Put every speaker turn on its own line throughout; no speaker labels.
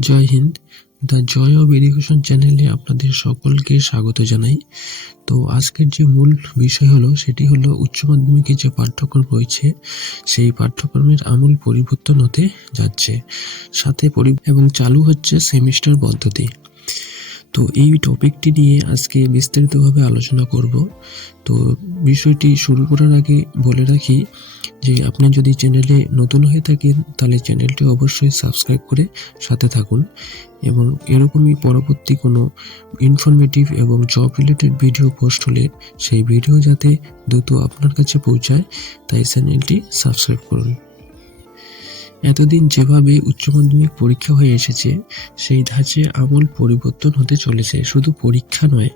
Joy Hind. The joy of education চ্যানেলে আপনাদের সকলকে স্বাগত জানাই। তো আজকের যে মূল বিষয় হলো, সেটি হলো উচ্চ মাধ্যমিকে যে পাঠ্যক্রম রয়েছে, সেই পাঠ্যক্রমের আমূল পরিবর্তন হতে যাচ্ছে। সাথে পরি এবং চালু হচ্ছে সেমিস্টার পদ্ধতি। তো এই টপিকটি নিয়ে আজকে বিস্তারিতভাবে আলোচনা করব। তো বিষয়টি শুরু করার আগে বলে রাখি যে আপনি যদি চ্যানেলে নতুন হয়ে থাকেন, তাহলে চ্যানেলটি অবশ্যই সাবস্ক্রাইব করে সাথে থাকুন এবং এরকমই পরবর্তী কোনো ইনফরমেটিভ এবং জব রিলেটেড ভিডিও পোস্ট হলে সেই ভিডিও যাতে দ্রুত আপনার কাছে পৌঁছায়, তাই চ্যানেলটি সাবস্ক্রাইব করুন। এতদিন যেভাবে উচ্চ মাধ্যমিক পরীক্ষা হয়ে এসেছে, সেই ধাঁচে আমূল পরিবর্তন হতে চলেছে। শুধু পরীক্ষা নয়,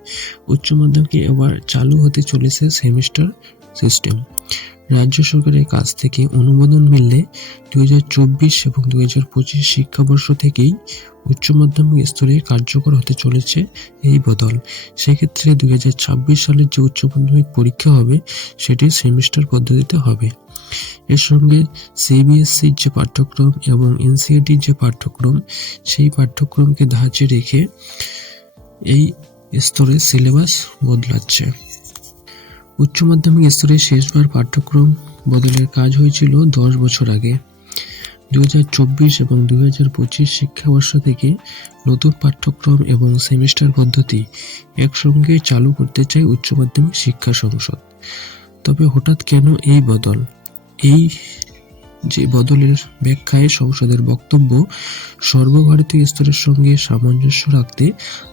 উচ্চ মাধ্যমিকে এবার চালু হতে চলেছে সেমিস্টার সিস্টেম। রাজ্য সরকারের কাছ থেকে অনুমোদন মিললে দু হাজার চব্বিশ এবং দু হাজার পঁচিশ শিক্ষাবর্ষ থেকেই উচ্চ মাধ্যমিক স্তরে কার্যকর হতে চলেছে এই বদল। সেক্ষেত্রে দু হাজার ছাব্বিশ সালের যে উচ্চ মাধ্যমিক পরীক্ষা হবে, সেটি সেমিস্টার পদ্ধতিতে হবে। এর সঙ্গে সিবিএসসির যে পাঠ্যক্রম এবং এনসিআরটির যে পাঠ্যক্রম, সেই পাঠ্যক্রমকে ধাঁচে রেখে এই স্তরে সিলেবাস বদলাচ্ছে। উচ্চ মাধ্যমিক স্তরে শেষবার পাঠ্যক্রম বদলের কাজ হয়েছিল দশ বছর আগে। দু হাজার চব্বিশ এবং দু হাজার পঁচিশ শিক্ষাবর্ষ থেকে নতুন পাঠ্যক্রম এবং সেমিস্টার পদ্ধতি একসঙ্গে চালু করতে চায় উচ্চ মাধ্যমিক শিক্ষা সংসদ। তবে হঠাৎ কেন এই বদল? এই যে বদলের ব্যাখ্যায় সংসদের বক্তব্য, সর্বভারতীয় স্তরের সঙ্গে সামঞ্জস্য রাখতে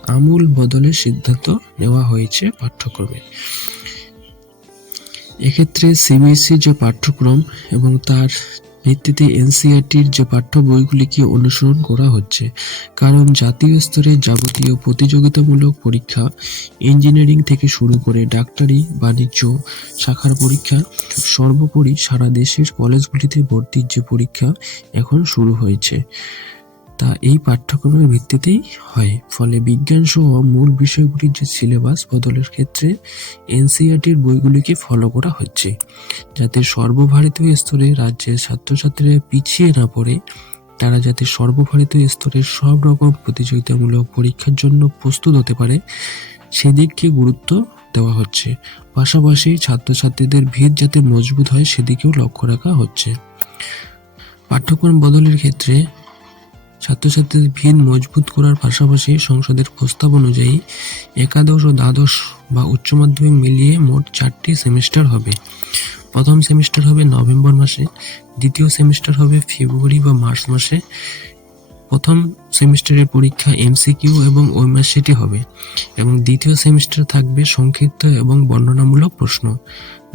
আমূল বদলের সিদ্ধান্ত নেওয়া হয়েছে পাঠ্যক্রমে। এক্ষেত্রে সিবিএসসির যে পাঠ্যক্রম এবং তার ভিত্তিতে এনসিআরটির যে পাঠ্য বইগুলিকে অনুসরণ করা হচ্ছে, কারণ জাতীয় স্তরে যাবতীয় প্রতিযোগিতামূলক পরীক্ষা, ইঞ্জিনিয়ারিং থেকে শুরু করে ডাক্তারি, বাণিজ্য, শাখার পরীক্ষা, সর্বোপরি সারা দেশের কলেজগুলিতে ভর্তির যে পরীক্ষা এখন শুরু হয়েছে। তা এই পাঠ্যক্রমের ভিত্তিতেই হয়। ফলে বিজ্ঞান সহ মূল বিষয়গুলির যে সিলেবাস বদলের ক্ষেত্রে এনসিআরটির বইগুলিকে ফলো করা হচ্ছে, যাতে সর্বভারতীয় স্তরে রাজ্যের ছাত্রছাত্রীরা পিছিয়ে না পড়ে। তারা যাতে সর্বভারতীয় স্তরের সব রকম প্রতিযোগিতামূলক পরীক্ষার জন্য প্রস্তুত হতে পারে, সেদিককে গুরুত্ব দেওয়া হচ্ছে। পাশাপাশি ছাত্রছাত্রীদের ভিত যাতে মজবুত হয়, সেদিকেও লক্ষ্য রাখা হচ্ছে। পাঠ্যক্রম বদলের ক্ষেত্রে ছাত্রছাত্রীদের ভিত মজবুত করার পাশাপাশি সংসদের প্রস্তাব অনুযায়ী একাদশ ও দ্বাদশ বা উচ্চ মাধ্যমিক মিলিয়ে মোট চারটি সেমিস্টার হবে। প্রথম সেমিস্টার হবে নভেম্বর মাসে, দ্বিতীয় সেমিস্টার হবে ফেব্রুয়ারি বা মার্চ মাসে। প্রথম সেমিস্টারের পরীক্ষা এমসিকিউ এবং ওইমাসিটি হবে এবং দ্বিতীয় সেমিস্টার থাকবে সংক্ষিপ্ত এবং বর্ণনামূলক প্রশ্ন।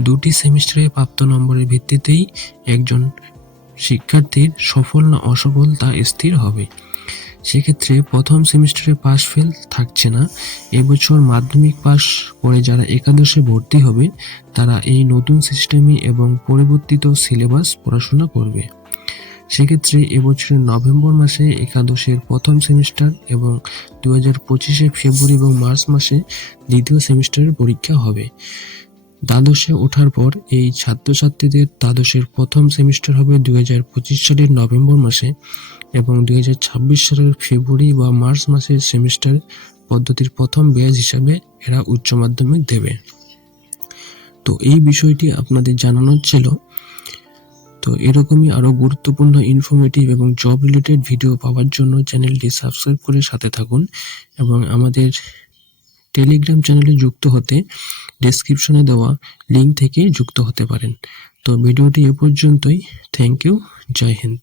দুটি সেমিস্টারে প্রাপ্ত নম্বরের ভিত্তিতেই একজন শিক্ষার্থীর সফল না অসফল তা স্থির হবে। সেক্ষেত্রে প্রথম সেমিস্টারে পাস ফেল থাকছে না। এবছর মাধ্যমিক পাস করে যারা একাদশে ভর্তি হবে, তারা এই নতুন সিস্টেমে এবং পরিবর্তিত সিলেবাস পড়াশোনা করবে। সেক্ষেত্রে এবছরের নভেম্বর মাসে একাদশের প্রথম সেমিস্টার এবং দু হাজার পঁচিশে ফেব্রুয়ারি এবং মার্চ মাসে দ্বিতীয় সেমিস্টারের পরীক্ষা হবে। দ্বাদশে ওঠার পর এই ছাত্রছাত্রীদের দ্বাদশের প্রথম সেমিস্টার হবে দুই সালের নভেম্বর মাসে এবং দুই হাজার ছাব্বিশ সালের ফেব্রুয়ারি বা মার্চ মাসের সেমিস্টার পদ্ধতির প্রথম ব্যাচ হিসাবে এরা উচ্চ মাধ্যমিক দেবে। তো এই বিষয়টি আপনাদের জানানো ছিল। তো এরকমই আরও গুরুত্বপূর্ণ ইনফরমেটিভ এবং জব রিলেটেড ভিডিও পাওয়ার জন্য চ্যানেলটি সাবস্ক্রাইব করে সাথে থাকুন এবং আমাদের টেলিগ্রাম চ্যানেলে যুক্ত হতে ডেসক্রিপশনে দেওয়া লিঙ্ক থেকে যুক্ত হতে পারেন। তো ভিডিওটি এ পর্যন্তই। থ্যাংক ইউ জয় হিন্দ।